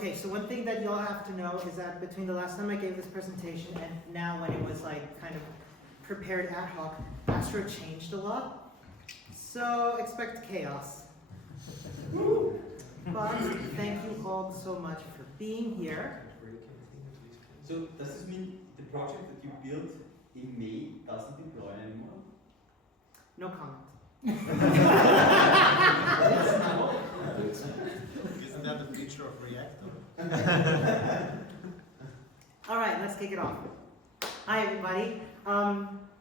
Okay, so one thing that y'all have to know is that between the last time I gave this presentation and now when it was like kind of prepared ad hoc, Astro changed a lot. So expect chaos. But thank you all so much for being here. So does this mean the project that you built in May doesn't deploy anymore? No comment. Isn't that the feature of React? All right, let's kick it off. Hi, everybody.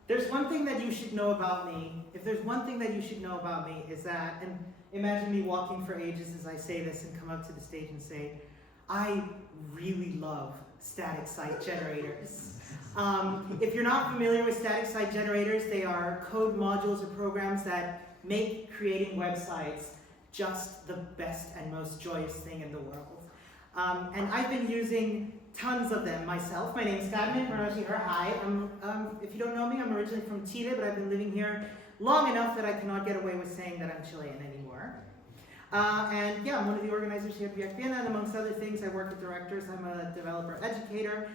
There's one thing that you should know about me. If there's one thing that you should know about me is that, and imagine me walking for ages as I say this and come up to the stage and say, I really love static site generators. If you're not familiar with static site generators, they are code modules or programs that make creating websites just the best and most joyous thing in the world. And I've been using tons of them myself. My name is Carmen Huidobro. Hi. If you don't know me, I'm originally from Chile, but I've been living here long enough that I cannot get away with saying that I'm Chilean anymore. And yeah, I'm one of the organizers here at Vienna, and amongst other things, I work with directors. I'm a developer educator.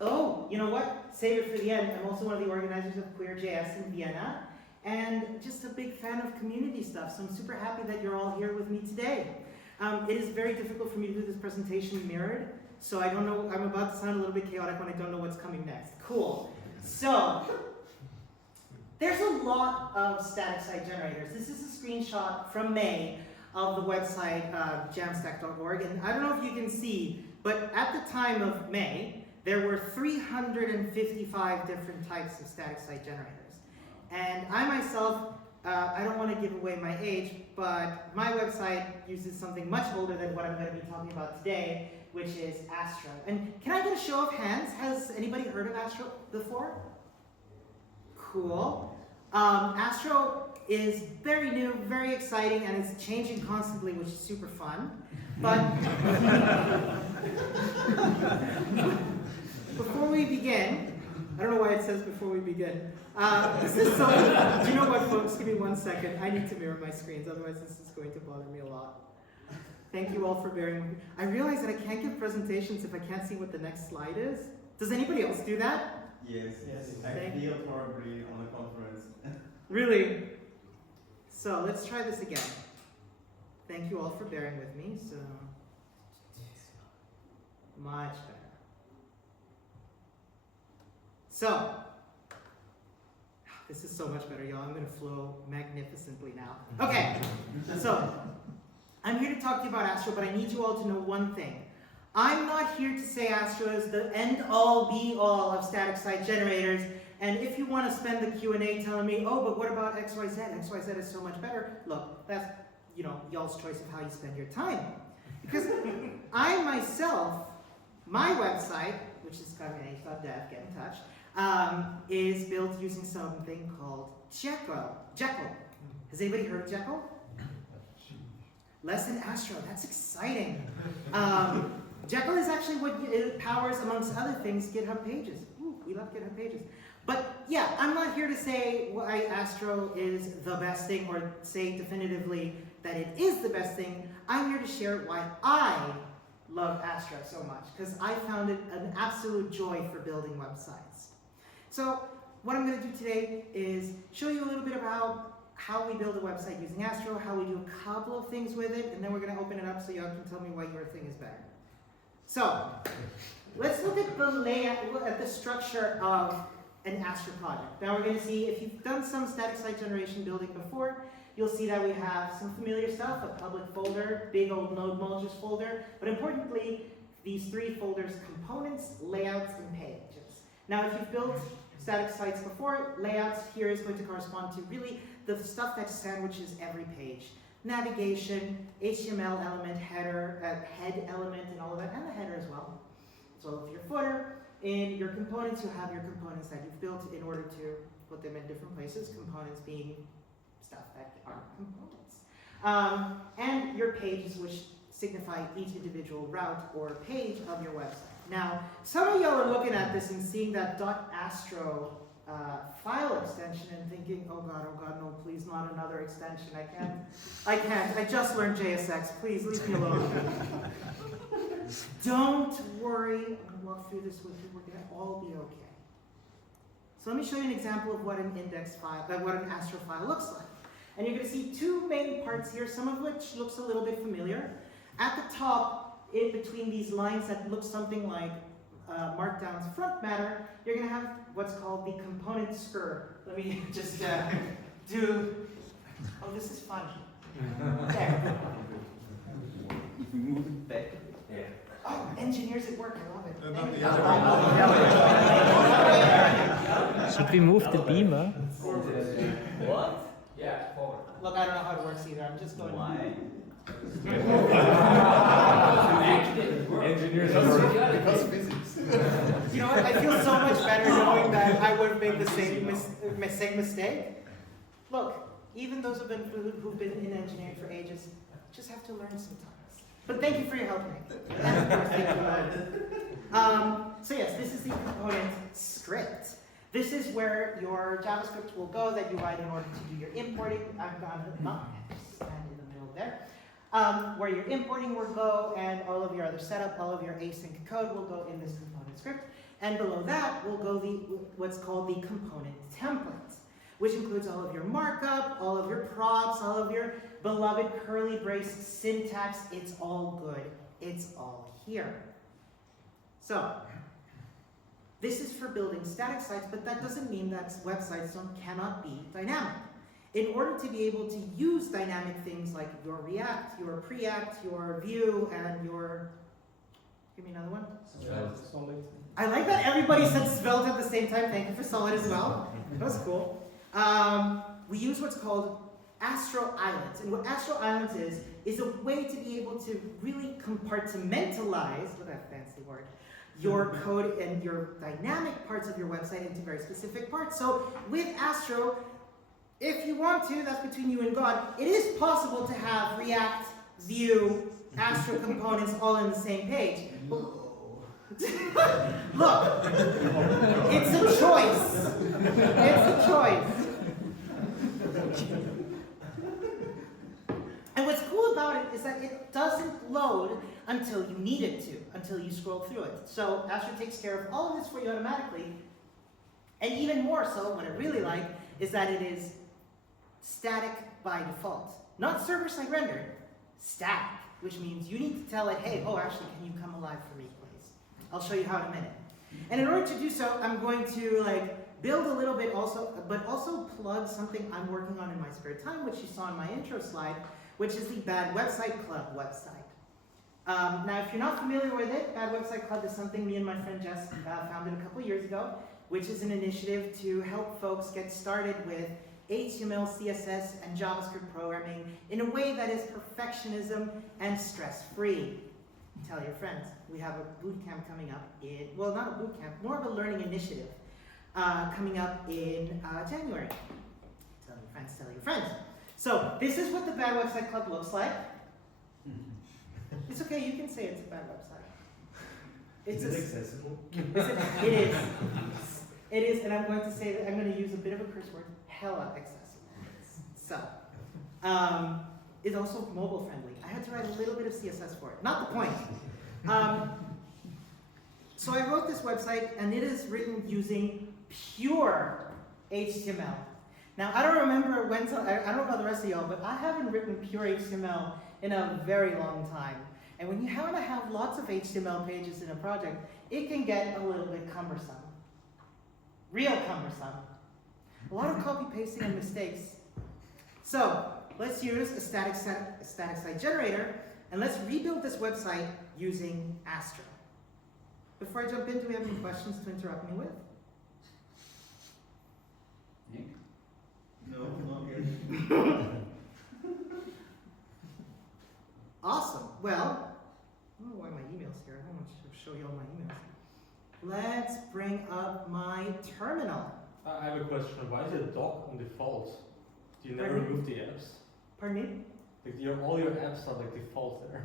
Oh, you know what? Save it for the end. I'm also one of the organizers of Queer.js in Vienna, and just a big fan of community stuff. So I'm super happy that you're all here with me today. It is very difficult for me to do this presentation mirrored, so I don't know, I'm about to sound a little bit chaotic when I don't know what's coming next. Cool. So, there's a lot of static site generators. This is a screenshot from May of the website jamstack.org, and I don't know if you can see, but at the time of May, there were 355 different types of static site generators. And I myself, I don't want to give away my age, but my website uses something much older than what I'm going to be talking about today, which is Astro. And can I get a show of hands? Has anybody heard of Astro before? Cool. Astro is very new, very exciting, and it's changing constantly, which is super fun. But before we begin, I don't know why it says before we begin. This is so, do you know what, folks? Give me 1 second. I need to mirror my screens, otherwise this is going to bother me a lot. Thank you all for bearing with me. I realize that I can't give presentations if I can't see what the next slide is. Does anybody else do that? Yes. I feel horribly on a conference. Really? So let's try this again. Thank you all for bearing with me. So, much better. So, this is so much better, y'all. I'm going to flow magnificently now. Okay, so I'm here to talk to you about Astro, but I need you all to know one thing. I'm not here to say Astro is the end-all, be-all of static site generators, and if you want to spend the Q&A telling me, oh, but what about XYZ? XYZ is so much better. Look, that's, you know, y'all's choice of how you spend your time. Because I myself, my website, which is carmenhuidobro.dev, get in touch, is built using something called Jekyll. Has anybody heard of Jekyll? Less than Astro, that's exciting. Jekyll is actually what it powers, amongst other things, GitHub pages. Ooh, we love GitHub pages. But yeah, I'm not here to say why Astro is the best thing or say definitively that it is the best thing. I'm here to share why I love Astro so much, because I found it an absolute joy for building websites. So what I'm going to do today is show you a little bit about how we build a website using Astro, how we do a couple of things with it, and then we're going to open it up so y'all can tell me why your thing is better. So let's look at the layout, at the structure of an Astro project. Now we're going to see, if you've done some static site generation building before, you'll see that we have some familiar stuff, a public folder, big old node modules folder, but importantly, these three folders: components, layouts, and pages. Now if you've built static sites before, layouts here is going to correspond to really the stuff that sandwiches every page. Navigation, HTML element, header, head element, and all of that, and the header as well. So if your footer, in your components, you have your components that you've built in order to put them in different places, components being stuff that are components. And your pages, which signify each individual route or page of your website. Now, some of y'all are looking at this and seeing that .astro file extension and thinking, oh God, no, please not another extension. I can't. I just learned JSX. Please leave me alone. Don't worry. I'm going to walk through this with you. We're going to all be okay. So let me show you an example of what an index file, what an Astro file looks like. And you're going to see two main parts here, some of which looks a little bit familiar. At the top, in between these lines that look something like Markdown's front matter, you're going to have what's called the component skirt. Let me just do, oh, this is fun. There. If we move it back. Yeah. Oh, engineers at work, I love it. Not Thank the you. other one. Should we move the beamer? What? Yeah, forward. Look, I don't know how it works either. I'm just going. Why? Engineers because physics. You know what? I feel so much better knowing that I would have made the same mistake. Look, even those who've been in engineering for ages just have to learn sometimes. But thank you for your help, Nick. And of course, thank you. So yes, this is the component script. This is where your JavaScript will go that you write in order to do your importing. I've gone not stand in the middle there. Where your importing will go, and all of your other setup, all of your async code will go in this component script. And below that will go what's called the component template, which includes all of your markup, all of your props, all of your beloved curly brace syntax. It's all good. It's all here. So, this is for building static sites, but that doesn't mean that websites cannot be dynamic. In order to be able to use dynamic things like your React, your Preact, your Vue, and your, give me another one. Solid. I like that everybody said Svelte at the same time. Thank you for Solid as well. That was cool. We use what's called Astro Islands. And what Astro Islands is a way to be able to really compartmentalize, look at that fancy word, your code and your dynamic parts of your website into very specific parts. So with Astro, if you want to, that's between you and God, it is possible to have React, Vue, Astro components all in the same page. Look, it's a choice. It's a choice. And what's cool about it is that it doesn't load until you need it to, until you scroll through it. So Astro takes care of all of this for you automatically. And even more so, what I really like is that it is static by default. Not server-side rendered, static, which means you need to tell it, hey, oh, actually, can you come alive for me, please? I'll show you how in a minute. And in order to do so, I'm going to build a little bit also, but also plug something I'm working on in my spare time, which you saw in my intro slide, which is the Bad Website Club website. Now, if you're not familiar with it, Bad Website Club is something me and my friend Jess founded a couple years ago, which is an initiative to help folks get started with HTML, CSS, and JavaScript programming in a way that is perfectionism and stress-free. Tell your friends. We have a boot camp coming up in, well, not a boot camp, more of a learning initiative coming up in January. Tell your friends, tell your friends. So this is what the Bad Website Club looks like. It's okay, you can say it's a bad website. Is it accessible? It is. It is, and I'm going to say that I'm going to use a bit of a curse word, hella accessible. So, it's also mobile friendly. I had to write a little bit of CSS for it. Not the point. So I wrote this website, and it is written using pure HTML. Now, I don't remember when, I don't know the rest of y'all, but I haven't written pure HTML in a very long time. And when you want to have lots of HTML pages in a project, it can get a little bit cumbersome. Real cumbersome. A lot of copy pasting and mistakes. So let's use a static site generator, and let's rebuild this website using Astro. Before I jump in, do we have any questions to interrupt me with? Nick? No, not yet. Awesome. Well, I don't know why my email's here. I want to show you all my emails. Let's bring up my terminal. I have a question. Why is it dock on default? Do you never Pardon me? remove the apps? Pardon me? Like all your apps are like default there.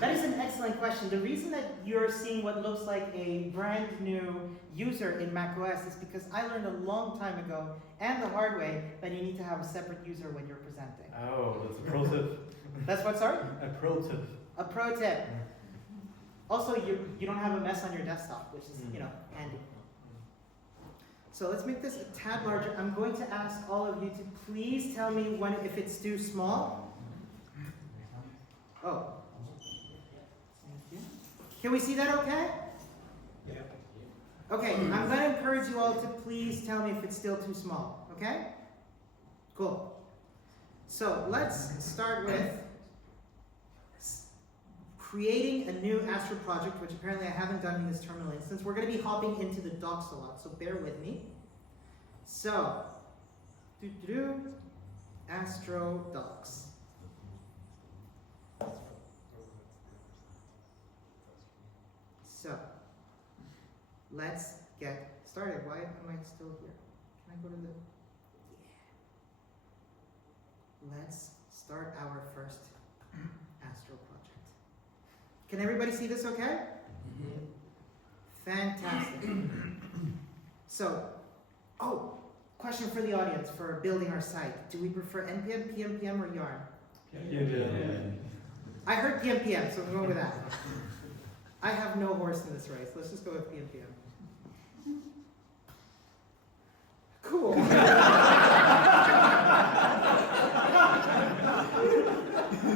That is an excellent question. The reason that you're seeing what looks like a brand new user in macOS is because I learned a long time ago, and the hard way, that you need to have a separate user when you're presenting. Oh, that's a pro tip. That's what, sorry? A pro tip. A pro tip. Also, you don't have a mess on your desktop, which is, handy. So let's make this a tad larger. I'm going to ask all of you to please tell me if it's too small. Oh. Thank you. Can we see that okay? Yeah. Okay, I'm going to encourage you all to please tell me if it's still too small, okay? Cool. So let's start with creating a new Astro project, which apparently I haven't done in this terminal instance. We're going to be hopping into the docs a lot, so bear with me. So, Astro docs. So, let's get started. Why am I still here? Can I go to the... Yeah. Let's start our first Astro project. Can everybody see this okay? Fantastic. So, question for the audience for building our site. Do we prefer NPM, PMPM, or Yarn? I heard PMPM, so I'm going with that. I have no horse in this race. Let's just go with PMPM. Cool.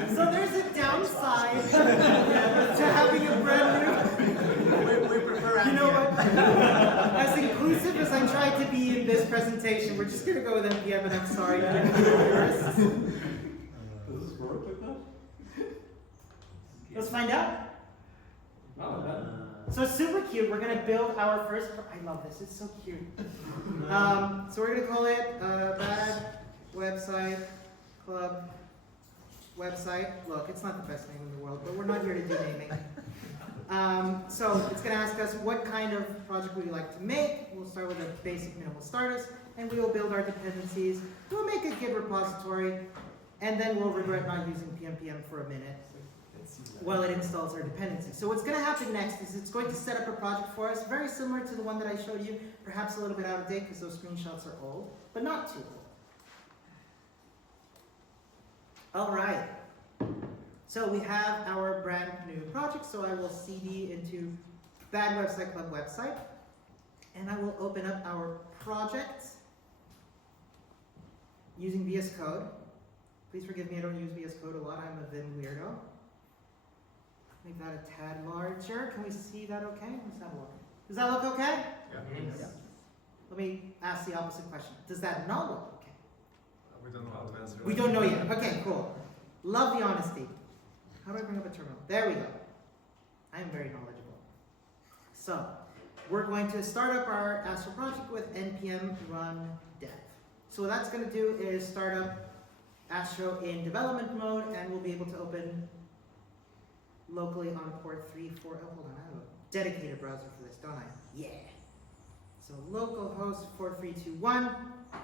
So there's a downside to having a brand new. We prefer You know what? As inclusive as I tried to be in this presentation, we're just gonna go with NPM, and I'm sorry. Does this work like that? Let's find out. Oh, that. So it's super cute. We're gonna build our first. I love this. It's so cute. So we're gonna call it Bad Website Club Website. Look, it's not the best name in the world, but we're not here to do naming. So it's gonna ask us what kind of project would you like to make. We'll start with a basic minimal starters, and we will build our dependencies. We'll make a Git repository, and then we'll regret not using PMPM for a minute while it installs our dependencies. So what's going to happen next is it's going to set up a project for us, very similar to the one that I showed you, perhaps a little bit out of date because those screenshots are old, but not too old. All right. So we have our brand new project, so I will cd into Bad Website Club website, and I will open up our project using VS Code. Please forgive me, I don't use VS Code a lot. I'm a Vim weirdo. Make that a tad larger. Can we see that okay? Does that look okay? Yeah. Let me ask the opposite question. Does that not look okay? We don't know how to answer. We don't know yet. Okay, cool. Love the honesty. How do I bring up a terminal? There we go. I am very knowledgeable. So, we're going to start up our Astro project with npm run dev. So what that's going to do is start up Astro in development mode, and we'll be able to open locally on port 340. Oh, hold on, I have a dedicated browser for this, don't I? Yeah. So localhost 4321.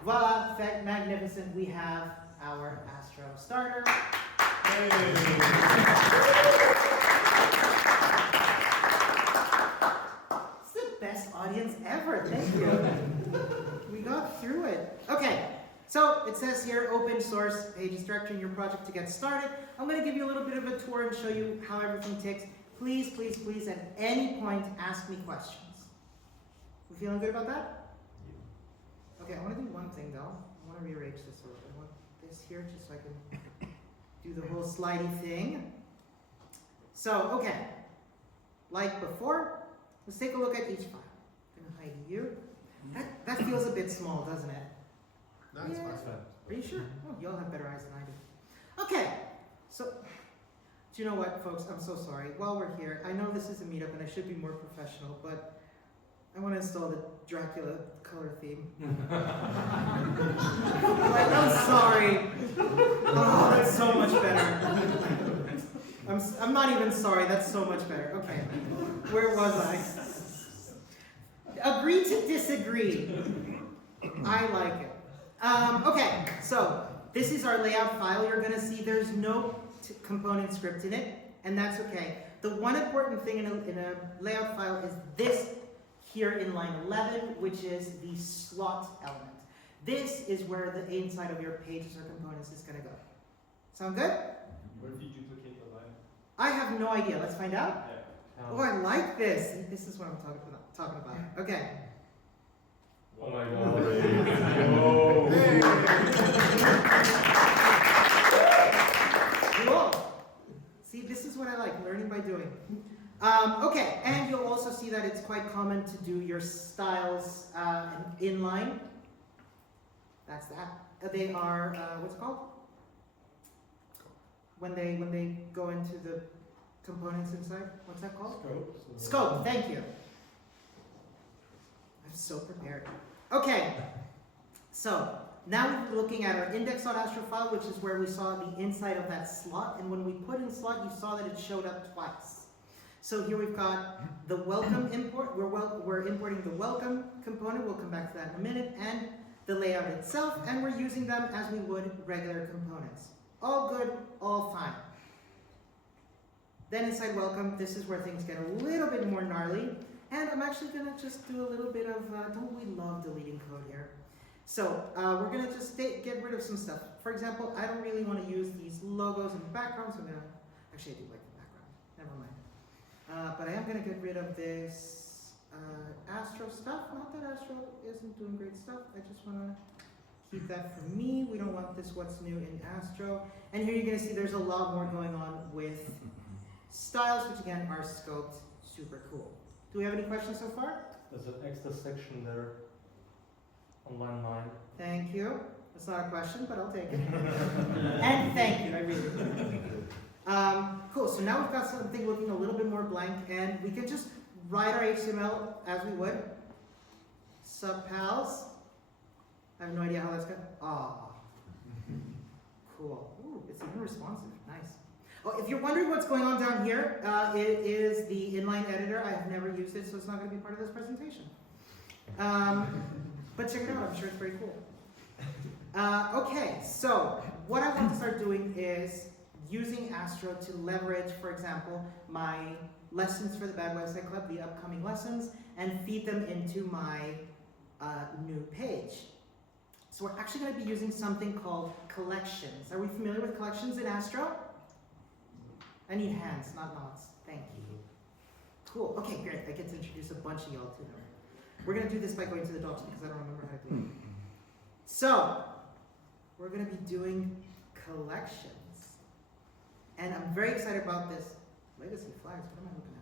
Voila, magnificent. We have our Astro starter. Hey. It's the best audience ever. Thank you. We got through it. Okay. So it says here, open source pages directory in your project to get started. I'm going to give you a little bit of a tour and show you how everything ticks. Please, please, please, at any point, ask me questions. We feeling good about that? Okay, I want to do one thing though. I want to rearrange this a little bit. I want this here just so I can do the whole slidey thing. So, okay. Like before, let's take a look at each file. I'm going to hide you. That feels a bit small, doesn't it? No, it's fine. Are you sure? Oh, y'all have better eyes than I do. Okay, so, do you know what, folks? I'm so sorry. While we're here, I know this is a meetup and I should be more professional, but I want to install the Dracula color theme. Like, I'm sorry. Oh, that's so much better. I'm not even sorry. That's so much better. Okay, where was I? Agree to disagree. I like it. Okay, so this is our layout file. You're going to see there's no component script in it, and that's okay. The one important thing in a layout file is this here in line 11, which is the slot element. This is where the inside of your pages or components is going to go. Sound good? What if you duplicate the line? I have no idea. Let's find out. Yeah. Oh, I like this. This is what I'm talking about. Okay. Oh my god. Cool. See, this is what I like, learning by doing. Okay, and you'll also see that it's quite common to do your styles inline. That's that. They are, what's it called? When they go into the components inside, what's that called? Scope. Scope, thank you. I'm so prepared. Okay, so now we're looking at our index.astro file, which is where we saw the inside of that slot. And when we put in slot, you saw that it showed up twice. So here we've got the welcome import. We're importing the welcome component. We'll come back to that in a minute. And the layout itself. And we're using them as we would regular components. All good, all fine. Then inside welcome, this is where things get a little bit more gnarly. And I'm actually going to just do a little bit of, don't we love deleting code here? So we're going to just get rid of some stuff. For example, I don't really want to use these logos in the background, so I'm going to, actually I do like the background, never mind. But I am going to get rid of this Astro stuff. Not that Astro isn't doing great stuff, I just want to keep that for me. We don't want this what's new in Astro. And here you're going to see there's a lot more going on with styles, which again are scoped, super cool. Do we have any questions so far? There's an extra section there on line 9. Thank you. That's not a question, but I'll take it. And thank you, I really do. Cool, so now we've got something looking a little bit more blank, and we can just write our HTML as we would. Subpals. I have no idea how that's going to... Ah. Cool. Ooh, it's even responsive. Nice. Oh, if you're wondering what's going on down here, it is the inline editor. I have never used it, so it's not going to be part of this presentation. But check it out. I'm sure it's very cool. Okay, so what I want to start doing is using Astro to leverage, for example, my lessons for the Bad Website Club, the upcoming lessons, and feed them into my new page. So we're actually going to be using something called collections. Are we familiar with collections in Astro? I need hands, not nods. Thank you. Cool. Okay, great. I get to introduce a bunch of y'all to them. We're going to do this by going to the docs because I don't remember how to do it. So, we're going to be doing collections. And I'm very excited about this. Legacy flags, what am I looking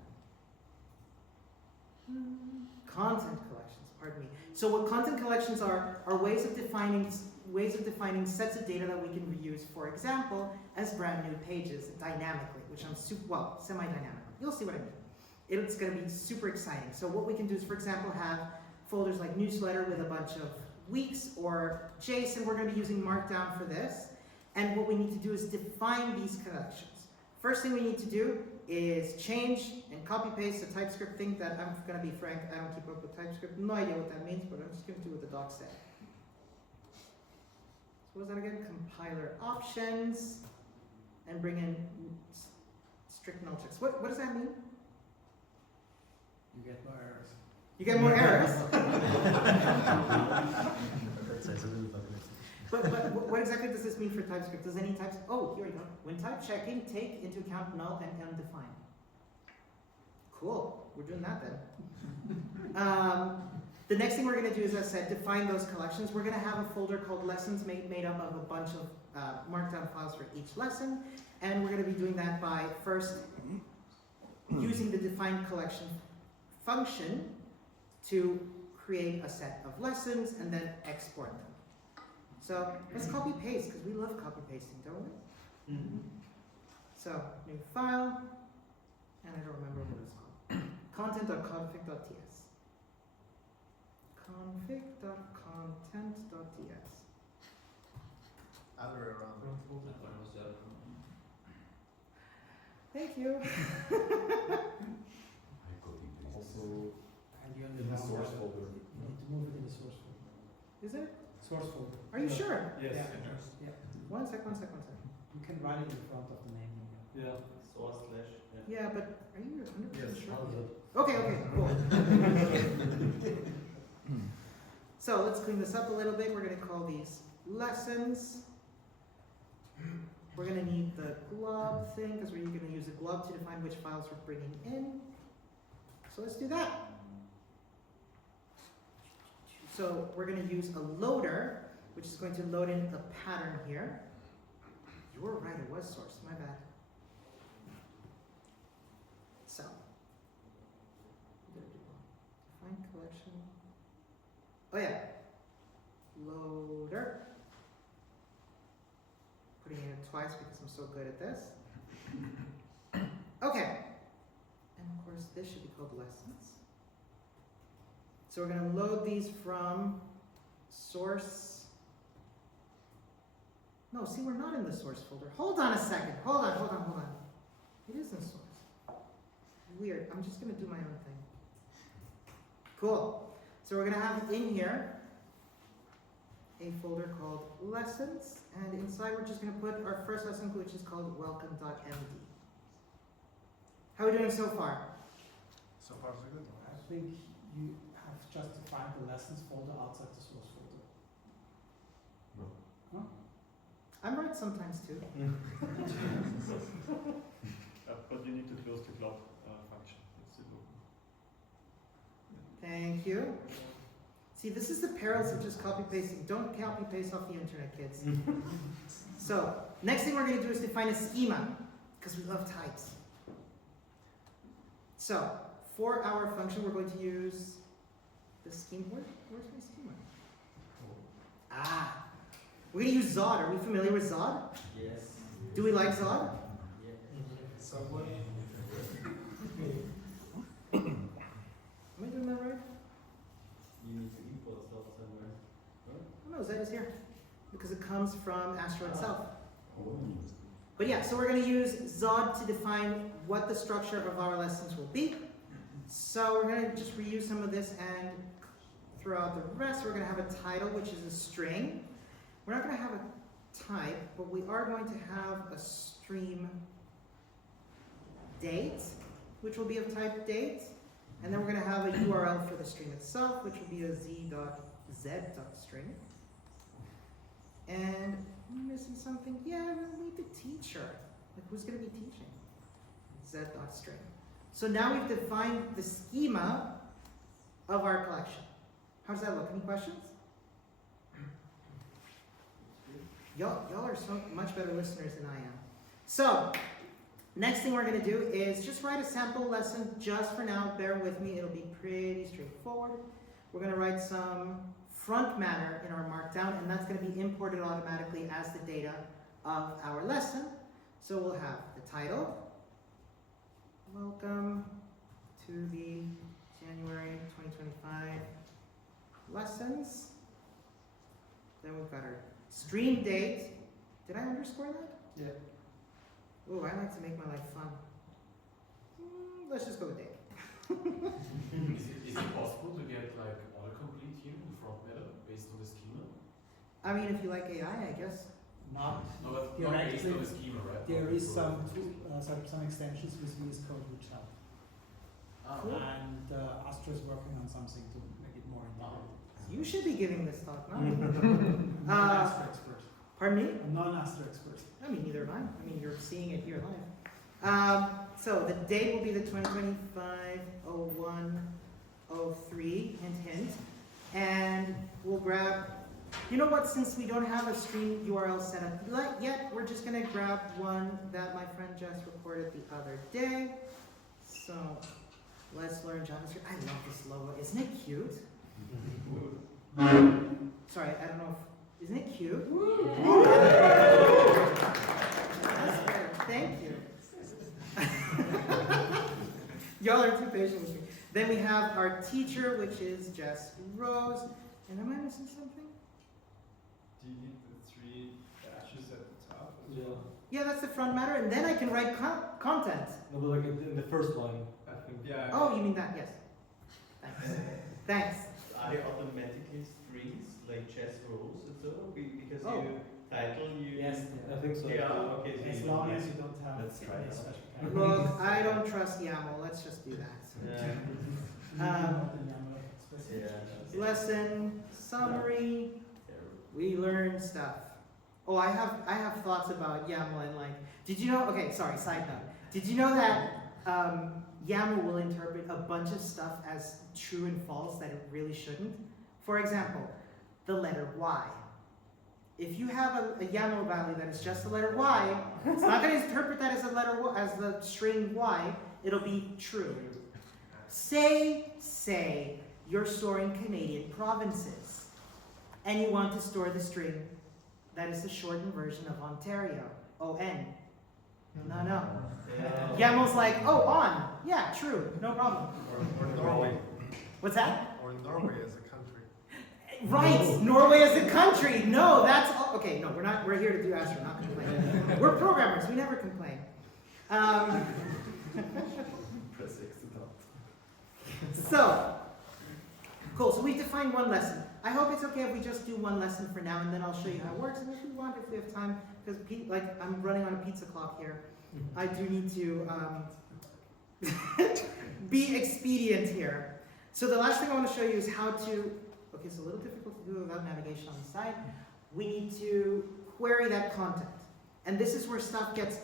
at? Content collections, pardon me. So what content collections are ways of defining sets of data that we can reuse, for example, as brand new pages dynamically, which I'm semi-dynamically. You'll see what I mean. It's going to be super exciting. So what we can do is, for example, have folders like newsletter with a bunch of weeks or JSON. We're going to be using Markdown for this. And what we need to do is define these collections. First thing we need to do is change and copy paste the TypeScript thing that I'm going to be frank, I don't keep up with TypeScript. No idea what that means, but I'm just going to do what the doc said. So what was that again? Compiler options and bring in strict null checks. What does that mean? You get more errors. You get more errors? But what exactly does this mean for TypeScript? Does any types? Oh, here we go. When type checking, take into account null and undefined. Cool. We're doing that then. The next thing we're going to do is, as I said, define those collections. We're going to have a folder called lessons made up of a bunch of markdown files for each lesson. And we're going to be doing that by first using the define collection function to create a set of lessons and then export them. So let's copy paste, because we love copy pasting, don't we? Mm-hmm. So new file, and I don't remember what it's called. Content.config.ts. Config.content.ts. Other way around. Thank you. Also, In the source folder. You need to move it in the source folder. Is it? Source folder. Are you sure? yes. Yeah. One sec. You can write it in front of the name. Yeah. Source slash. Yeah, but are you 100% Yes. sure? How's it? Okay, cool. So let's clean this up a little bit. We're going to call these lessons. We're going to need the glob thing because we're going to use a glob to define which files we're bringing in. So let's do that. So we're going to use a loader, which is going to load in a pattern here. You were right, it was source, my bad. So, define collection. Oh yeah, loader. Putting it in twice because I'm so good at this. Okay, and of course this should be called lessons. So we're going to load these from source. No, see, we're not in the source folder. Hold on a second. Hold on. It is in source. Weird. I'm just going to do my own thing. Cool. So we're going to have in here a folder called lessons. And inside we're just going to put our first lesson, which is called welcome.md. How are we doing so far? So far, so good. I think you have just defined the lessons folder outside the source folder. No? I'm right sometimes too. But you need to close the cloud function. That's it. Thank you. See, this is the perils of just copy pasting. Don't copy paste off the internet, kids. So, next thing we're going to do is define a schema, because we love types. So, for our function, we're going to use the schema. Where's my schema? Ah, we're going to use Zod. Are we familiar with Zod? Yes. Do we like Zod? Someone. Am I doing that right? You need to import stuff somewhere. Oh, no, Zed is here. Because it comes from Astro itself. Oh. But yeah, so we're going to use Zod to define what the structure of our lessons will be. So we're going to just reuse some of this, and throughout the rest, we're going to have a title, which is a string. We're not going to have a type, but we are going to have a stream date, which will be of type date. And then we're going to have a URL for the stream itself, which will be a z.z.string. And am I missing something? Yeah, we'll need the teacher. Like, who's going to be teaching? Z.string. So now we've defined the schema of our collection. How does that look? Any questions? Y'all are so much better listeners than I am. So, next thing we're going to do is just write a sample lesson just for now. Bear with me, it'll be pretty straightforward. We're going to write some front matter in our markdown, and that's going to be imported automatically as the data of our lesson. So we'll have the title, welcome to the January 2025 lessons. Then we've got our stream date. Did I underscore that? Yeah. Oh, I like to make my life fun. Let's just go with date. Is it possible to get like autocomplete here in the front matter based on the schema? I mean, if you like AI, I guess. Not No, but not based on directly. the schema, right? There Not is for- some extensions with VS Code which help. Cool. And Astro is working on something to make it more intuitive. You should be giving this talk, not I'm me. not an Astro expert. Pardon me? I'm not an Astro expert. I mean, neither am I. I mean, you're seeing it here live. So the date will be the 2025-01-03, hint, hint. And we'll grab, you know what, since we don't have a stream URL set up yet, we're just going to grab one that my friend Jess recorded the other day. So let's learn JavaScript. I love this logo. Isn't it cute? Sorry, I don't know if, isn't it cute? That's better. Thank you. Y'all are too patient with me. Then we have our teacher, which is Jess Rose. And am I missing something? Do you need the 3 dashes at the top? Yeah. Yeah, that's the front matter. And then I can write content. No, but like in the first line, I think. Yeah. Oh, you mean that? Yes. Thanks. Thanks. Are they automatically strings like chess rows and so? Because Oh. you title you? Yes, I think so. Yeah, okay. So as you long don't as need- you don't have Let's try any that. special characters. Look, I don't trust YAML. Let's just do that. Yeah. Lesson summary. We learned stuff. Oh, I have thoughts about YAML and like. Did you know? Okay, sorry. Side note. Did you know that YAML will interpret a bunch of stuff as true and false that it really shouldn't? For example, the letter Y. If you have a YAML value that is just the letter Y, it's not going to interpret that as a letter as the string Y. It'll be true. Say you're storing Canadian provinces, and you want to store the string that is the shortened version of Ontario, O-N. No. YAML's like, oh, on. Yeah, true, no problem. Or Norway. What's that? Or Norway as a country. Right, Norway as a country. No, that's all. Okay, no, we're here to do Astro, not complain. We're programmers, we never complain. Press X to talk. So, cool, so we've defined one lesson. I hope it's okay if we just do one lesson for now, and then I'll show you how it works, and if we want, if we have time, because like I'm running on a pizza clock here, I do need to be expedient here. So the last thing I want to show you is how to, okay, it's a little difficult to do without navigation on the side. We need to query that content. And this is where stuff gets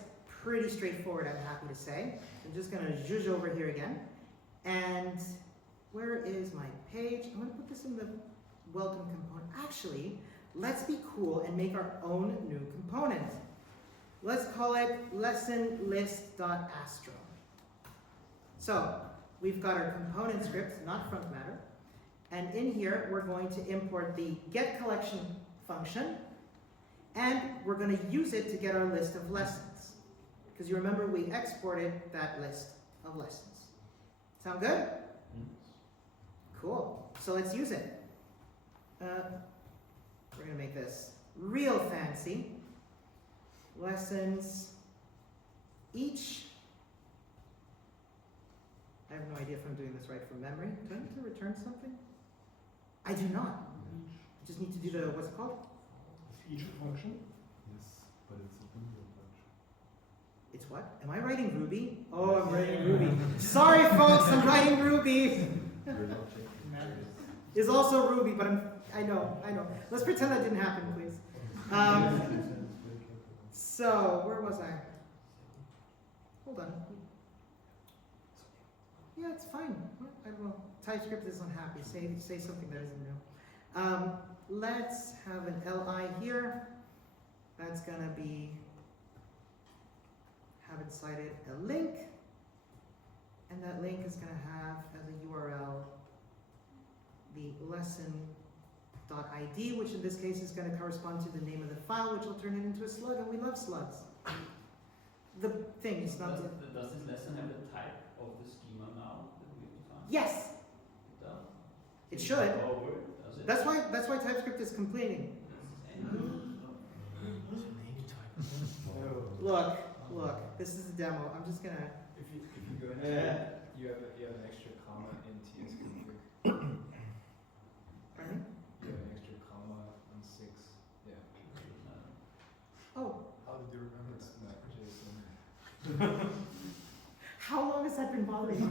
pretty straightforward, I'm happy to say. I'm just going to zhuzh over here again. And where is my page? I'm going to put this in the welcome component. Actually, let's be cool and make our own new component. Let's call it lessonlist.astro. So we've got our component script, not front matter. And in here, we're going to import the getCollection function. And we're going to use it to get our list of lessons. Because you remember we exported that list of lessons. Sound good? Cool. So let's use it. We're going to make this real fancy. Lessons each. I have no idea if I'm doing this right from memory. Do I need to return something? I do not. I just need to do the, what's it called? Feature function? Yes, but it's a Boolean function. It's what? Am I writing Ruby? Oh, I'm writing Ruby. Sorry, folks, I'm writing Ruby. It's also Ruby, but I know. Let's pretend that didn't happen, please. So, where was I? Hold on. Yeah, it's fine. I don't know. TypeScript is unhappy. Say something that isn't new. Let's have an li here. That's gonna be have inside it a link, and that link is gonna have as a URL the lesson.id, which in this case is gonna correspond to the name of the file, which will turn it into a slug, and we love slugs. The thing is not. Does this lesson have the type of the schema now that we've defined? Yes, It does. it should. Over, does it? That's why TypeScript is complaining. Look, this is a demo. I'm just gonna. If you go into you have an extra comma in tsconfig. Pardon me? You have an extra comma on 6. Yeah. Oh, How did you remember It's that? not JSON. how long has that been bothering you?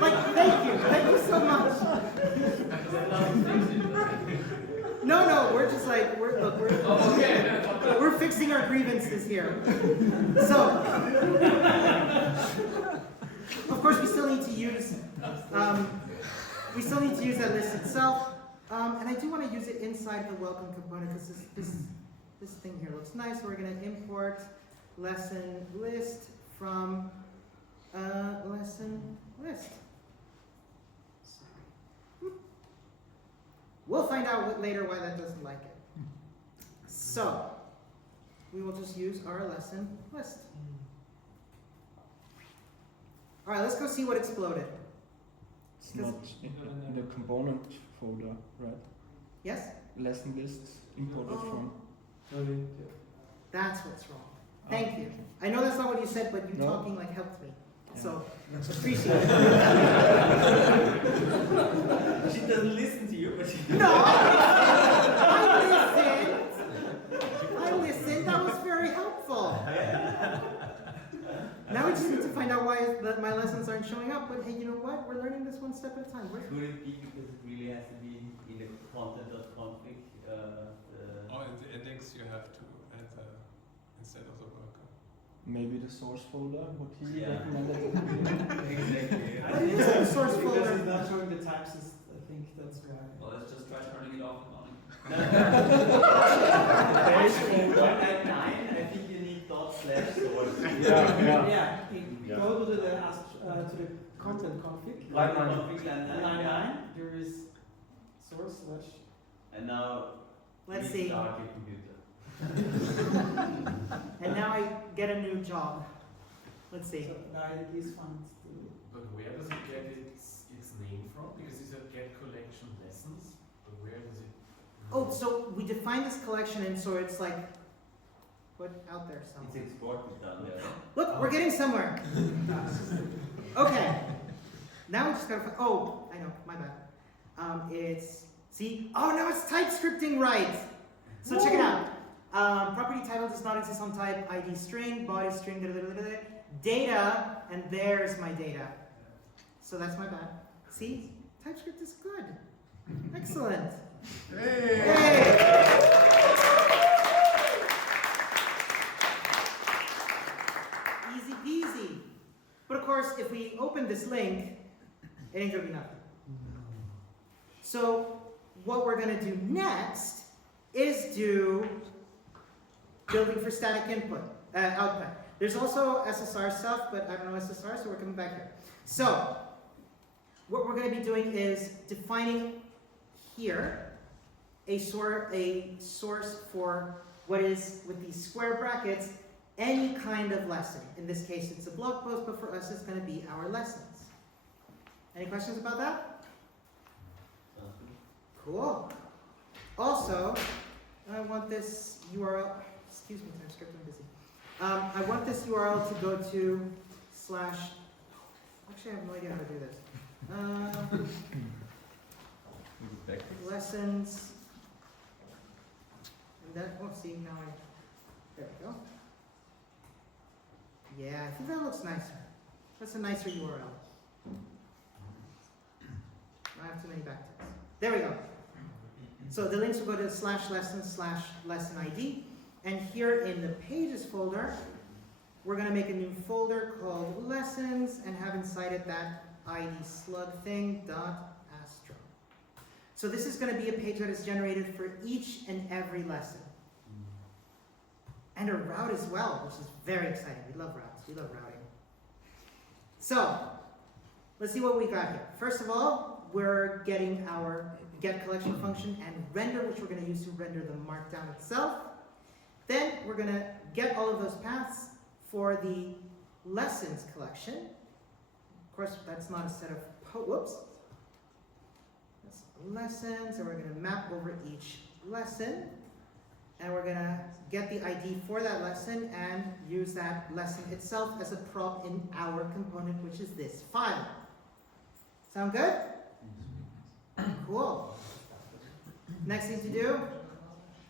Like, thank you so much. No, we're just like we're fixing our grievances here. So, of course, we still need to use that list itself, and I do want to use it inside the welcome component because this thing here looks nice. So we're going to import lesson list from lesson list. We'll find out later why that doesn't like it. So, we will just use our lesson list. All right, let's go see what exploded. It's not in the component folder, right? Yes? Lesson list imported from. That's what's wrong. Thank you. I know that's not what you said, but you No. talking like helped me. So, appreciate it. She doesn't listen to you, but she No! I listened. That was very helpful. Now we just need to find out why my lessons aren't showing up. But hey, you know what? We're learning this one step at a time. Could it be because it really has to be in the content.config? Oh, in the index you have to enter instead of the worker. Maybe the source folder, what he Yeah. recommended. Exactly. I But think it is the source because folder. it's not showing the types, I think that's why. Well, let's just try turning it off and on. Actually, 199, I think you need /source. Yeah, go to the content config. Line nine. Config line nine. Line 9, there is source / And now Let's see. restart your computer. And now I get a new job. Let's see. So now it is fun to But where does it get its name from? Because you said get collection lessons, but where does it? Oh, so we define this collection, and so it's like put out there It's somewhere. exported down there. Look, we're getting somewhere. Okay. Now we just gotta. Oh, I know. My bad. It's see. Oh, now it's typescripting right. So check it out. Property title does not exist on type. ID string, body string, data, and there's my data. So that's my bad. See, TypeScript is good. Excellent. Hey! Hey! Easy peasy. But of course, if we open this link, it ain't gonna be nothing. So what we're gonna do next is do building for static output. There's also SSR stuff, but I don't know SSR, so we're coming back here. So what we're gonna be doing is defining here a source for what is, with these square brackets, any kind of lesson. In this case, it's a blog post, but for us, it's going to be our lessons. Any questions about that? Sounds good. Cool. Also, I want this URL, excuse me, TypeScript, I'm busy. I want this URL to go to / actually, I have no idea how to do this. Lessons. And then, oh, see, now there we go. Yeah, I think that looks nicer. That's a nicer URL. I have too many backticks. There we go. So the links will go to /lessons /lesson ID. And here in the pages folder, we're going to make a new folder called lessons and have inside it that ID slug thing .astro. So this is going to be a page that is generated for each and every lesson. And a route as well, which is very exciting. We love routes. We love routing. So, let's see what we got here. First of all, we're getting our get collection function and render, which we're going to use to render the markdown itself. Then we're going to get all of those paths for the lessons collection. Of course, that's not a set of whoops. That's lessons, and we're going to map over each lesson. And we're going to get the ID for that lesson and use that lesson itself as a prop in our component, which is this file. Sound good? Cool. Next thing to do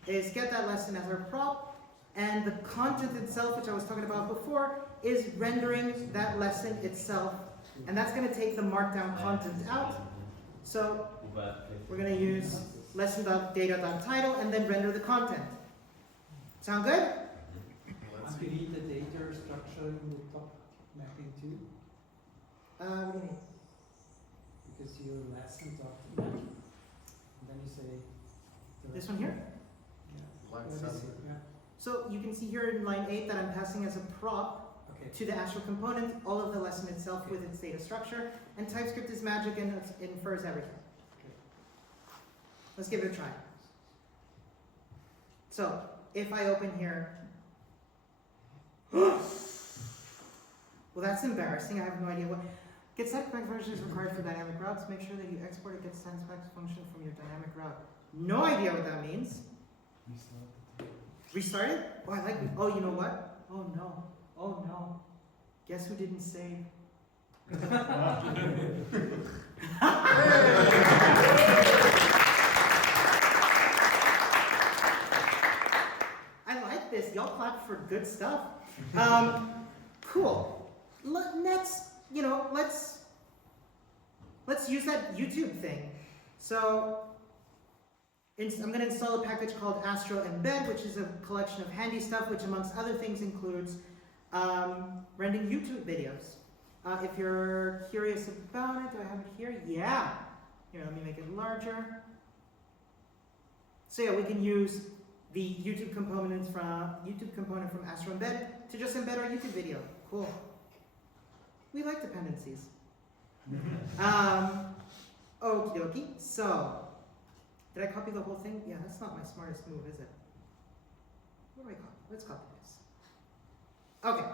is get that lesson as our prop, and the content itself, which I was talking about before, is rendering that lesson itself. And that's going to take the markdown content out. So we're going to use lesson.data.title and then render the content. Sound good? And you need the data structure in the top mapping too, What do you mean? because you lesson dot map, and then you say This one here? Yeah. Line What is 7. it? Yeah. So you can see here in line 8 that I'm passing as a prop Okay. to the Astro component all of the lesson itself with its data structure, and TypeScript is magic and it infers everything. Okay. Let's give it a try. So, if I open here, well, that's embarrassing. I have no idea what. Get set back version is required for dynamic routes. Make sure that you export a get sends back function from your dynamic route. No idea what that means. Restart it? Oh, I like it. Oh, you know what? Oh no. Oh no. Guess who didn't save? I like this. Y'all clap for good stuff. Cool. Let's use that YouTube thing. So I'm going to install a package called Astro Embed, which is a collection of handy stuff, which amongst other things includes rendering YouTube videos. If you're curious about it, do I have it here? Yeah. Here, let me make it larger. So yeah, we can use the YouTube component from Astro Embed to just embed our YouTube video. Cool. We like dependencies. Okie dokie. So, did I copy the whole thing? Yeah, that's not my smartest move, is it? What do I copy? Let's copy this. Okay.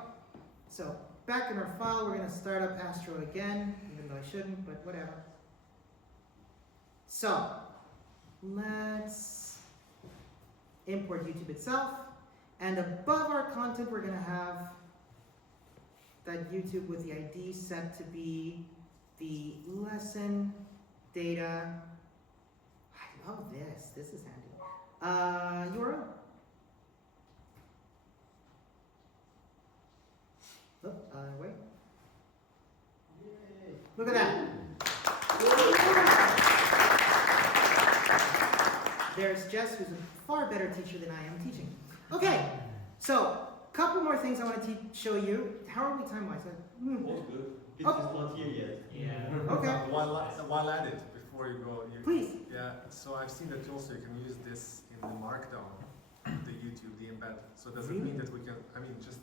So, back in our file, we're going to start up Astro again, even though I shouldn't, but whatever. So, let's import YouTube itself, and above our content, we're going to have that YouTube with the ID set to be the lesson data. I love this. This is handy. URL. Oh, wait. Yay. Look at that. There's Jess, who's a far better teacher than I am teaching. Okay, so couple more things I want to show you. How are we time-wise? All good. It's not here yet. Yeah. Okay. While at it, before you go, Please. Yeah, so I've seen that also you can use this in the Markdown, the YouTube, the embed. So does it mean that we can, just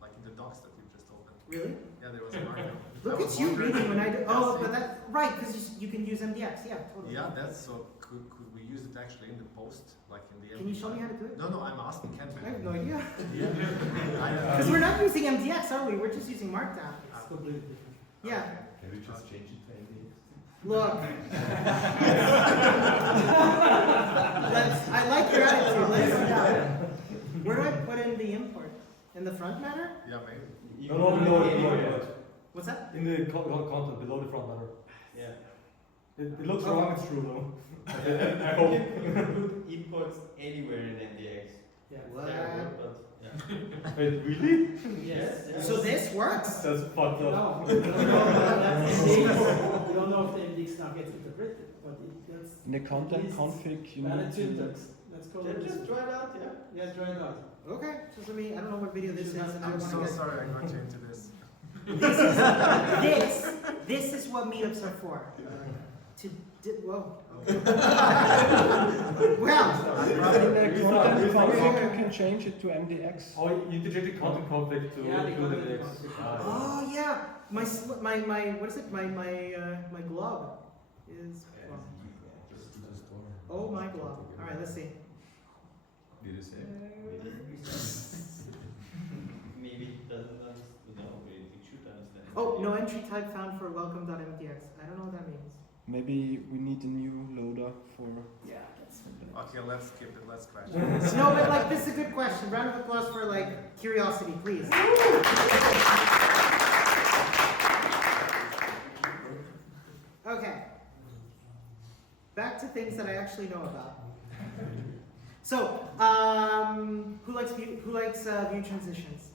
like in the docs that you've just opened? Really? Yeah, there was a Markdown. Look at you reading when I do. Oh, but that's right, because you can use MDX. Yeah, totally. Yeah, so could we use it actually in the post, like in the Can you show me how to do it? No, I'm asking, can we? I have no idea. Yeah. Because we're not using MDX, are we? We're just using Markdown. It's completely different. Yeah. Can we just change it to NDX? Look. I like your attitude. Where do I put in the import? In the front matter? Yeah, maybe. No, below it. What's that? In the content, below the front matter. Yeah. It looks wrong, it's true though. I hope you can put imports anywhere in NDX. Yeah. What? But yeah. Wait, really? Yes. So this works? That's fucked up. No, you don't know if the index now gets interpreted, but that's In the content config, you valid need syntax. Let's go with Just this. try it out, yeah. Yeah, try it out. Okay. Just let me, I don't know what video this is, and I I'm don't so want to sorry I got you into this. This is what meetups are for. Whoa. Well. you can change it to MDX. Oh, you need to change the content config to Yeah, the the content next. config. Oh yeah, my what is it? My glove is. Well, Just to the store. oh my glove. All right, let's see. Did you say? Maybe it doesn't understand. No, it should understand. Oh, no entry type found for welcome.mdx. I don't know what that means. Maybe we need a new loader for. Yeah, that's. Okay, let's skip it, let's crash it. No, but like this is a good question. Round of applause for like curiosity, please. Okay. Back to things that I actually know about. So, who likes view transitions?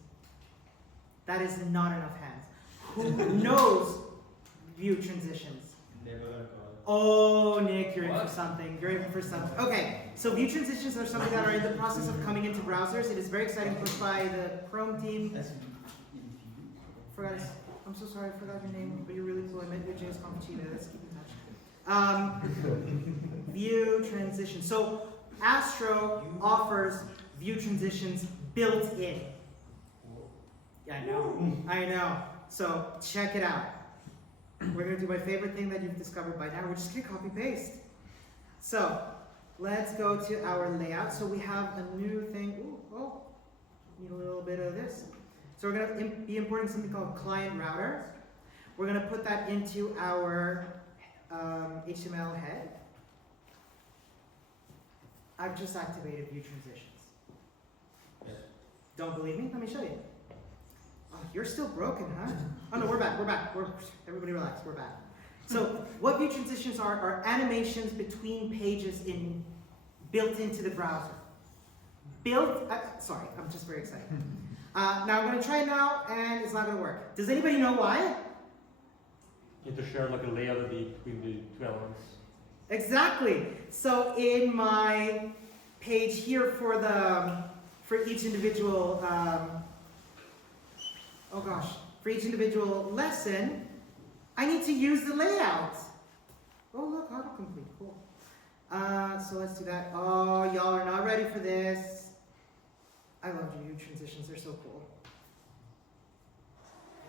That is not enough hands. Who knows view transitions? Never got. Oh, Nick, you're in for something. You're in for something. Okay, so view transitions are something that are in the process of coming into browsers. It is very exciting, pushed by the Chrome team. I'm so sorry, I forgot your name, but you're really cool. I met you at James Conchita. Let's keep in touch. View transitions. So Astro offers view transitions built in. Yeah, I know. So check it out. We're going to do my favorite thing that you've discovered by now. We're just going to copy paste. So let's go to our layout. So we have a new thing. Ooh, need a little bit of this. So we're going to be importing something called client router. We're going to put that into our HTML head. I've just activated view transitions. Yeah. Don't believe me? Let me show you. Oh, you're still broken, huh? Oh no, we're back. Everybody relax, we're back. So what view transitions are animations between pages built into the browser. Sorry, I'm just very excited. Now I'm gonna try it now, and it's not gonna work. Does anybody know why? You have to share like a layer between the two elements. Exactly. So in my page here for each individual, for each individual lesson, I need to use the layout. Oh look, autocomplete, cool. So let's do that. Oh, y'all are not ready for this. I love view transitions, they're so cool.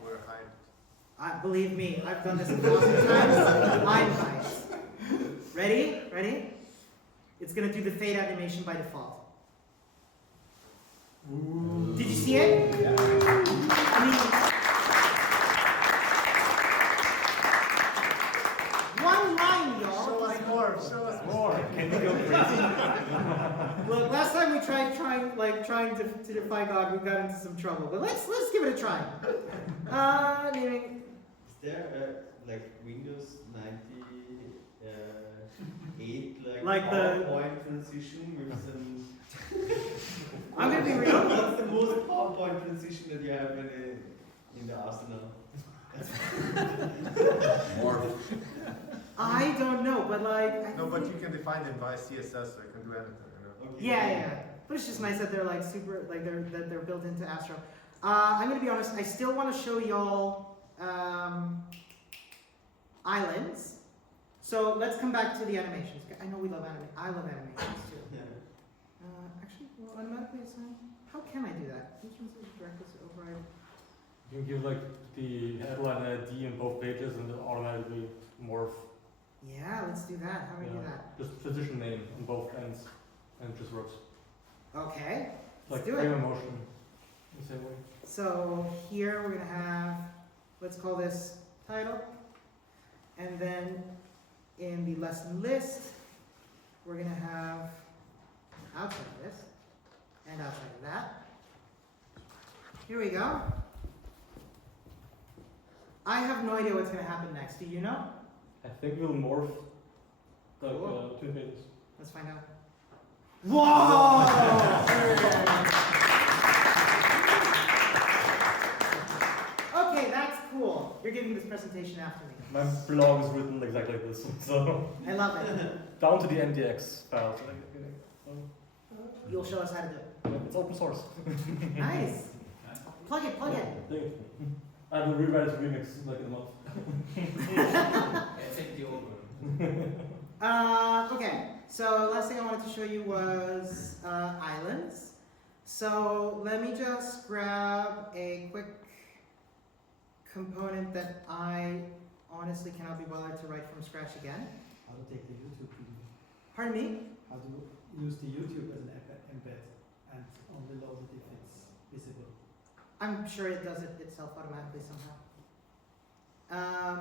We're hyped. Believe me, I've done this 1,000 times. I'm hyped. Ready? Ready? It's gonna do the fade animation by default. Ooh. Did you see it? Yeah. I mean, one line, y'all. Show us more. Show us more. Can you go crazy? Look, last time we tried trying to defy God, we got into some trouble. But let's give it a try. Naming. Is there like Windows 98 Like the- PowerPoint transition with some? I'm gonna be real. What's the most PowerPoint transition that you have in the arsenal? I don't know, but like. No, but you can define them by CSS, so you can do anything. You know? Okay. Yeah. But it's just nice that they're like super, like they're built into Astro. I'm gonna be honest. I still want to show y'all islands. So let's come back to the animations. I know we love anime. I love animations too. Actually, well, automatically assign. How can I do that? Which one's the directness override? You can give like the headline and a D in both pages and then automatically morph. Yeah, let's do that. How do we do that? Just position name on both ends and it just works. Okay. Like do it. frame of motion the same way. So here we're gonna have, let's call this title, and then in the lesson list, we're gonna have outside of this and outside of that. Here we go. I have no idea what's gonna happen next. Do you know? I think we'll morph like Cool. two pages. Let's find out. Whoa! Okay, that's cool. You're giving this presentation after me. My blog is written exactly like this, so I love it. down to the MDX files. You'll show us how to do it. It's open source. Nice. Plug it. I will rewrite it to remix like in a month. Yeah, take the old one. Okay, so last thing I wanted to show you was islands. So let me just grab a quick component that I honestly cannot be bothered to write from scratch again. How to take the YouTube video. Pardon me? How to use the YouTube as an embed and only load it if it's visible. I'm sure it does it itself automatically somehow.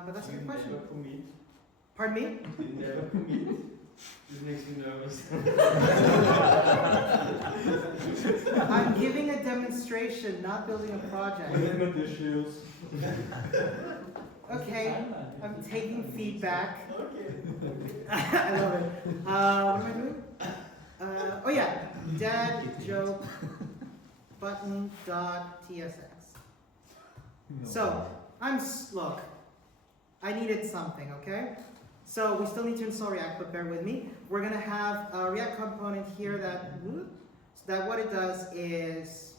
But that's a good question. Pardon me? You never commit. This makes me nervous. I'm giving a demonstration, not building a project. Commitment issues. Okay, I'm taking feedback. Okay. I love it. What am I doing? Oh yeah, dad joke button dot tsx. So look, I needed something, okay? So we still need to install React, but bear with me. We're gonna have a React component here that what it does is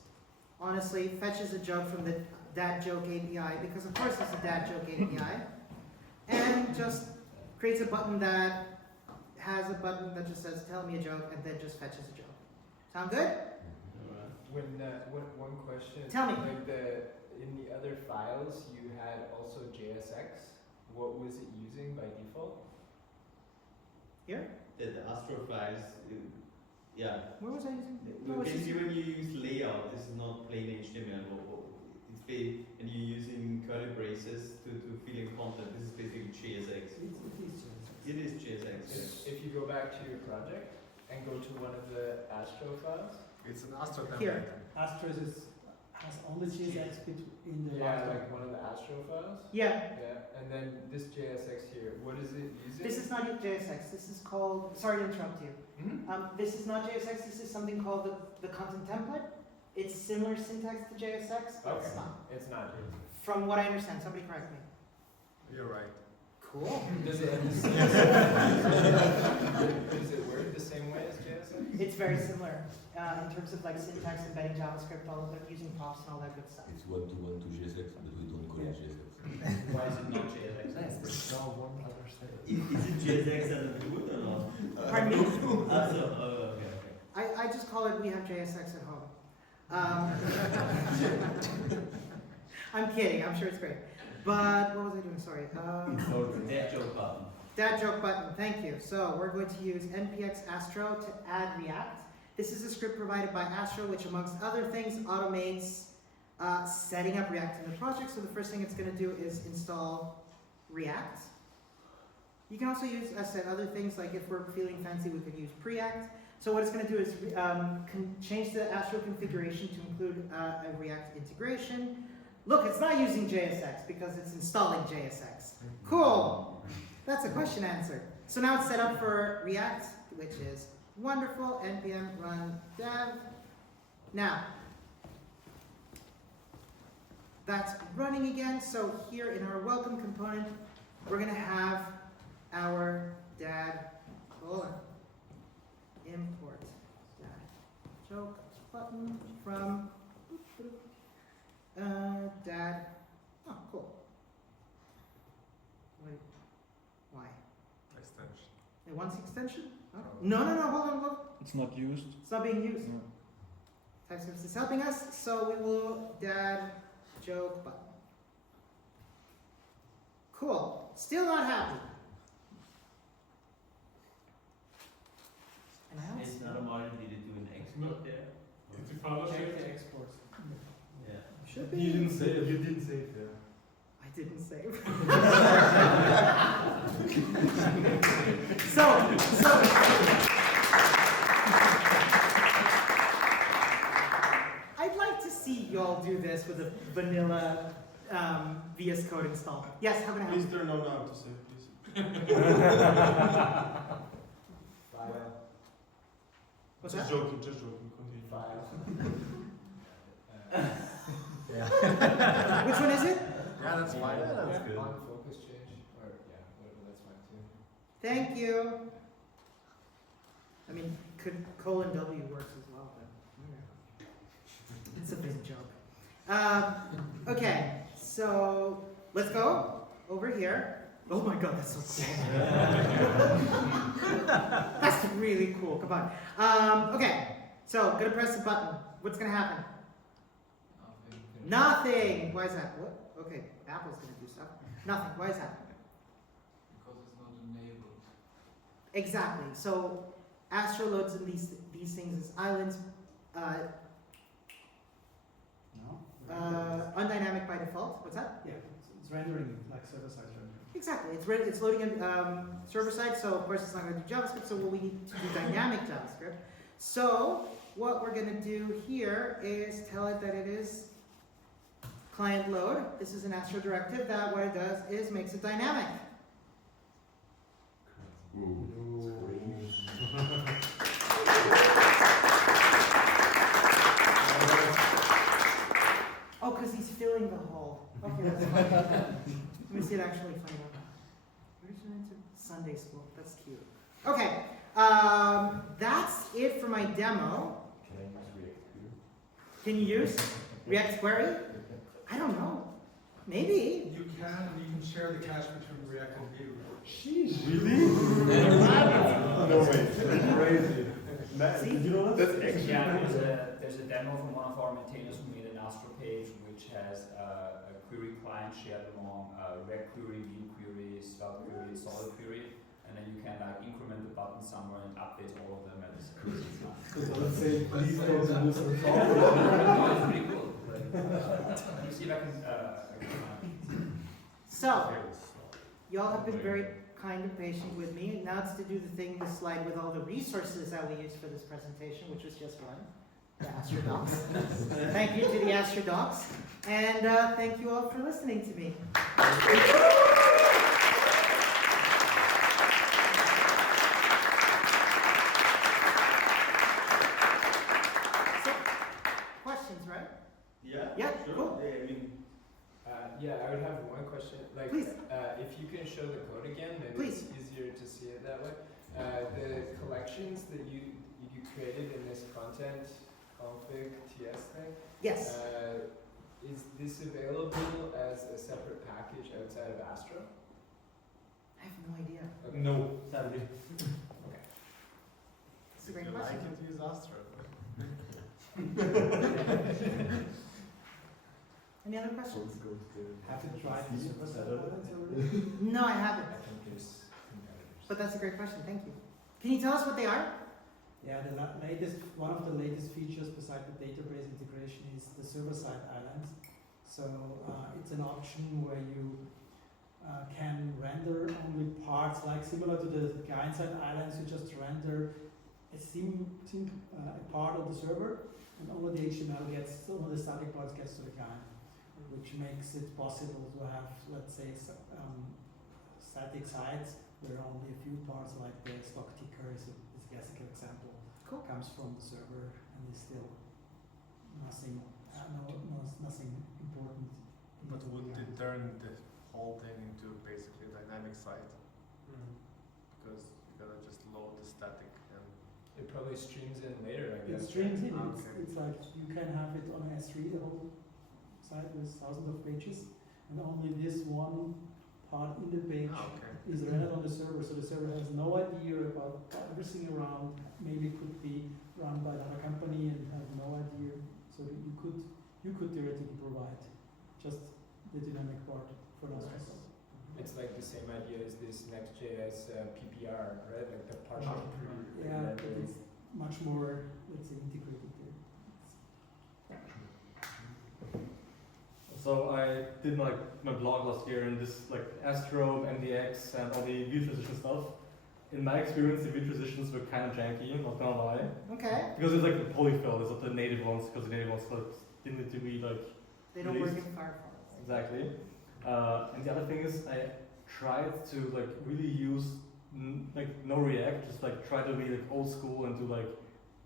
honestly fetches a joke from the dad joke API, because of course it's a dad joke API, and just creates a button that has a button that just says tell me a joke and then just fetches a joke. Sound good? One question. Tell me. Like in the other files, you had also JSX. What was it using by default? Here? The Astro files, yeah. Where was I using? Basically, when you use layout, this is not plain HTML. And you're using curly braces to fill in content. This is basically JSX. It is JSX. Yes. If you go back to your project and go to one of the Astro files, It's an Astro template. Here. Astro is has only JSX in the Yeah, markdown. like one of the Astro files. Yeah, Yeah, and then this JSX here, what is it using? this is not JSX. This is called, sorry to interrupt you. This is not JSX. This is something called the content template. It's similar syntax to JSX, but it's Okay. not. It's not JSX. From what I understand, somebody correct me. You're right. Cool. Does it work the same way as JSX? It's very similar in terms of like syntax, embedding JavaScript, all of that, using props and all that good stuff. It's one-to-one to JSX, but we don't call it JSX. Why is it not JSX? Is it JSX and the boot or not? Pardon me? Okay. I just call it we have JSX at home. I'm kidding, I'm sure it's great. But what was I doing? Sorry. Dad joke button. Dad joke button, thank you. So we're going to use npx Astro to add React. This is a script provided by Astro, which amongst other things automates setting up React in the project. So the first thing it's going to do is install React. You can also use, as I said, other things like if we're feeling fancy, we could use Preact. So what it's going to do is change the Astro configuration to include a React integration. Look, it's not using JSX because it's installing JSX. Cool. That's a question answered. So now it's set up for React, which is wonderful. npm run dev. Now, that's running again. So here in our welcome component, we're going to have our dad import dad joke button from dad. Oh, cool. Wait, why? Extension. It wants extension? Oh. No, hold on. It's not used. It's not being used. No. TypeScript is helping us, so we will dad joke button. Cool. Still not happy. And I It's not a model, did it do an export there? Did you follow Check shift? the exports. Yeah. should be. You didn't save. You didn't save there. I didn't save. so. I'd like to see y'all do this with a vanilla VS Code install. Yes, how can I help? Please turn on now to save, please. File. What's that? Just joking. Continue. File. Which one is it? Yeah, that's fine. That's good. On focus change, or yeah, whatever, that's fine too. Thank you. I mean, :W works as well, but it's a big joke. Okay, so let's go over here. Oh my god, that's so cool. That's really cool. Come on. Okay, so gonna press the button. What's gonna happen? Nothing. Why is that? What? Okay, Apple's gonna do stuff. Nothing. Why is that? Because it's not enabled. Exactly. So Astro loads in these things as islands, undynamic by default. What's that? Yeah, it's rendering like server-side rendering. Exactly. It's loading in server side, so of course it's not going to do JavaScript. So we need to do dynamic JavaScript. So what we're going to do here is tell it that it is client load. This is an Astro directive that what it does is makes it dynamic. Oh, because he's filling the hole. Okay, that's fine. Let me see it actually playing out. Sunday school. That's cute. Okay, that's it for my demo. Can I use React here? Can you use React Query? I don't know. Maybe. You can share the cache between React and Vue. Sheesh. Really? No way. That's crazy. See? Did you know that? That's actually Yeah, there's a demo from one of our maintainers who made an Astro page which has a query client shared among React Query, Vue Query, Start Query, Solid Query, and then you can increment the button somewhere and it updates all of them at the same time. So let's say, please don't use the No, it's pretty cool. Like, let me see if I can. So, y'all have been very kind and patient with me. Now it's to do the slide with all the resources that we used for this presentation, which was just one. the Astro Docs. Thank you to the Astro Docs. And thank you all for listening to me. So, questions, right? Yeah. Yeah, Sure. cool. Yeah, I mean, Yeah, I would have one question. Like, Please. if you can show the code again, maybe Please. it's easier to see it that way. The collections that you created in this content config TS thing, Yes. is this available as a separate package outside of Astro? I have no idea. Okay. No, sadly. It's a If great you question. like it, use Astro. Any other questions? Have you tried the server-side islands already? No, I haven't. I think there's competitors. But that's a great question. Thank you. Can you tell us what they are? Yeah, the one of the latest features beside the database integration is the server-side islands. So it's an option where you can render only parts, like similar to the client-side islands. You just render a part of the server, and only the HTML gets, only the static parts gets to the client, which makes it possible to have, let's say, static sites where only a few parts, like the stock ticker is a classical example, Cool. comes from the server and is still nothing, nothing important. But would it turn the whole thing into basically a dynamic site? Because you gotta just load the static and It probably streams in later, I It guess. streams in. Okay. It's like you can have it on S3, the whole site with thousands of pages, and only this one part in the page okay. is rendered on the server. So the server has no idea about everything around. Maybe could be run by another company and have no idea. So that you could theoretically provide just the dynamic part for us. It's like the same idea as this Next.js PPR, right? Like the partial Yeah, but it's much more, let's say, integrated there. So I did my blog last year in this like Astro, MDX, and all the view transition stuff. In my experience, the view transitions were kind of janky, not gonna lie. Okay. Because it's like the polyfill, it's not the native ones, because the native ones didn't need to be like They don't work in released. Firefox. Exactly. And the other thing is I tried to like really use like no React, just like try to be like old school and do like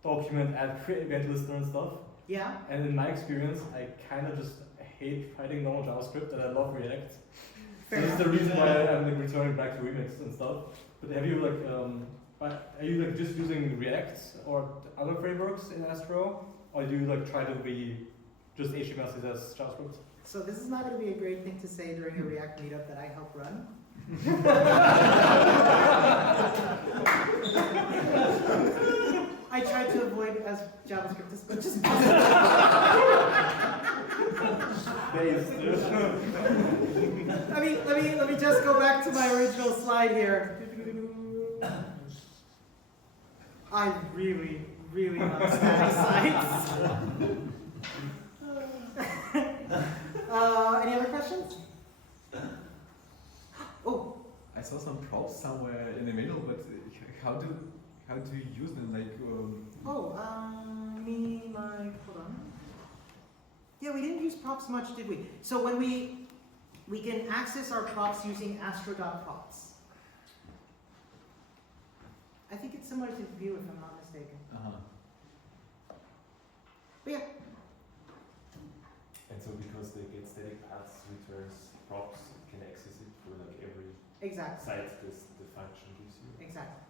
document, add, create event listener and stuff. Yeah. And in my experience, I kind of just hate writing normal JavaScript and I love React. Fair So this is enough. the reason why I'm like returning back to Remix and stuff. But have you like, are you like just using React or other frameworks in Astro? Or do you like try to be just HTML, CSS, JavaScript? So this is not going to be a great thing to say during a React meetup that I help run. I try to avoid as JavaScript as much as I mean, let me just go back to my original slide here. I really, really love static sites. Any other questions? Oh, I saw some props somewhere in the middle, but how do you use them? Like, hold on. Yeah, we didn't use props much, did we? So when we can access our props using astro.props. I think it's similar to Vue if I'm not mistaken. But yeah. and so because they get static paths returns props, it can access it for like every Exactly. site the function gives you. Exactly.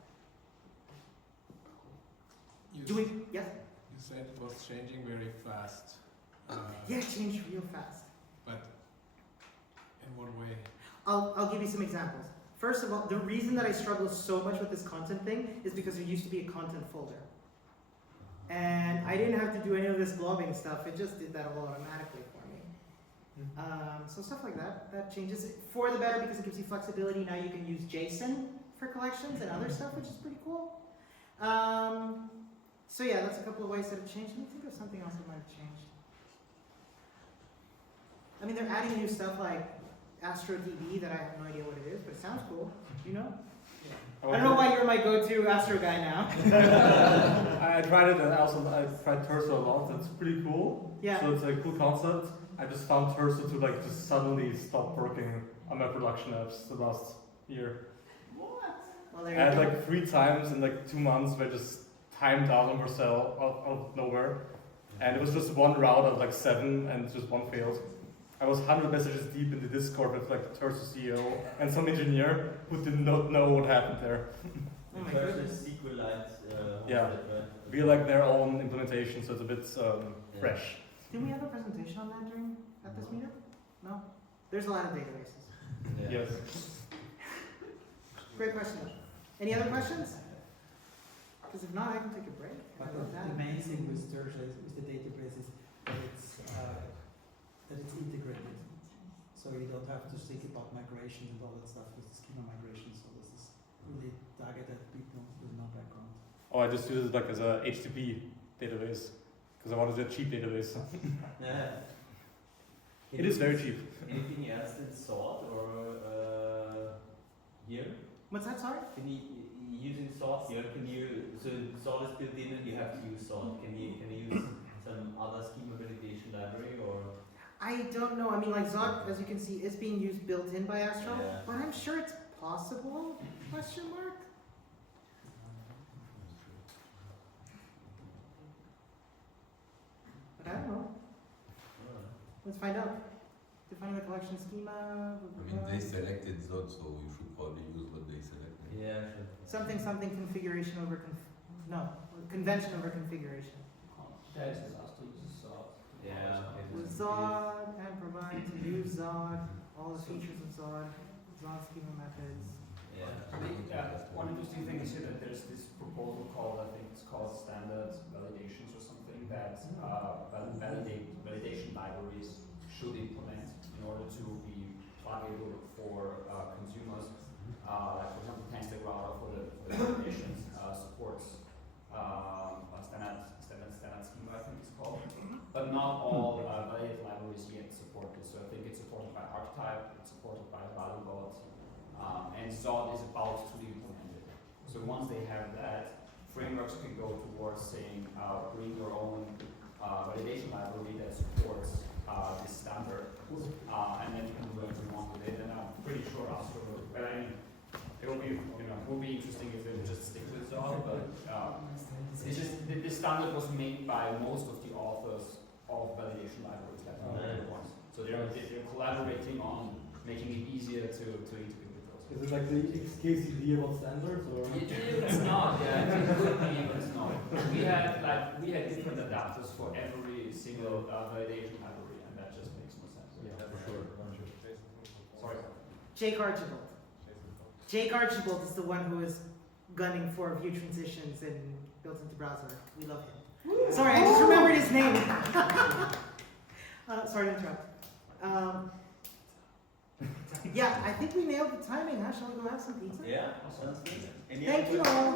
You, Do we? Yes. you said it was changing very fast. Yeah, it changed real fast. But in what way? I'll give you some examples. First of all, the reason that I struggle so much with this content thing is because there used to be a content folder. And I didn't have to do any of this blobbing stuff, it just did that all automatically for me. So stuff like that changes it for the better because it gives you flexibility. Now you can use JSON for collections and other stuff, which is pretty cool. So yeah, that's a couple of ways that it changed. Let me think of something else that might have changed. I mean, they're adding new stuff like AstroDB that I have no idea what it is, but it sounds cool. You know? Yeah. I don't know why you're my go-to Astro guy now. I tried it, and I tried Terso a lot. It's pretty cool. Yeah. So it's a cool concept. I just found Terso to like just suddenly stop working on my production apps the last year. Well, there I had you go. like 3 times in like 2 months where I just timed out on Vercel out of nowhere. And it was just one route out of like 7 and just one failed. I was 100 messages deep in the Discord with like the Terso CEO and some engineer who did not know what happened there. Oh my Versus goodness. SQLite. Yeah. We like their own implementation, so it's a bit fresh. Did we have a presentation on that at this meetup? No? There's a lot of databases. Yeah. Yes. Great question. Any other questions? Because if not, I can take a break. But the main thing with Terso is the database is that it's integrated. So you don't have to think about migration and all that stuff with the schema migration. So this is really targeted people with no background. Oh, I just use it like as a HTTP database because I wanted a cheap database. Yeah. It is very cheap. Anything else than sort or here? What's that, sorry? Can you using sort here? Can you so sort is built in and you have to use sort? Can you use some other schema validation library or? I don't know. I mean, like Zod, as you can see, is being used built in by Astro, Yeah. but I'm sure it's possible? Question mark. But I don't know. Let's find out. Define the collection schema. I mean, they selected Zod, so you should probably use what they selected. Yeah. Something configuration over convention over configuration. That is Astro uses Zod. Yeah. With Zod and provide to use Zod, all the features of Zod, Zod schema methods. Yeah. One interesting thing is here that there's this proposal called, I think it's called standard validations or something, that validation libraries should implement in order to be valuable for consumers. Like for example, Tanstack Router for the validations supports standard schema, I think it's called. But not all validated libraries yet support this. So I think it's supported by Archetype, it's supported by ValueBot, and Zod is about to be implemented. So once they have that, frameworks can go towards saying, bring your own validation library that supports this standard, and then you can do whatever you want with it. And I'm pretty sure Astro will, but I mean, it will be interesting if they would just stick with Zod, but it's just, this standard was made by most of the authors of validation libraries, like ones. So they're collaborating on making it easier to integrate with those. Is it like the XKCD about standards or? It's not, yeah, it could be, but it's not. We had different adapters for every single validation library, and that just makes no sense. Yeah, for sure. Sorry. Jake Archibald. Jake Archibald is the one who is gunning for view transitions and built into browser. We love him. Sorry, I just remembered his name. Sorry to interrupt. Yeah, I think we nailed the timing, huh? Shall we go have some pizza? Yeah. Sounds good. Thank you all.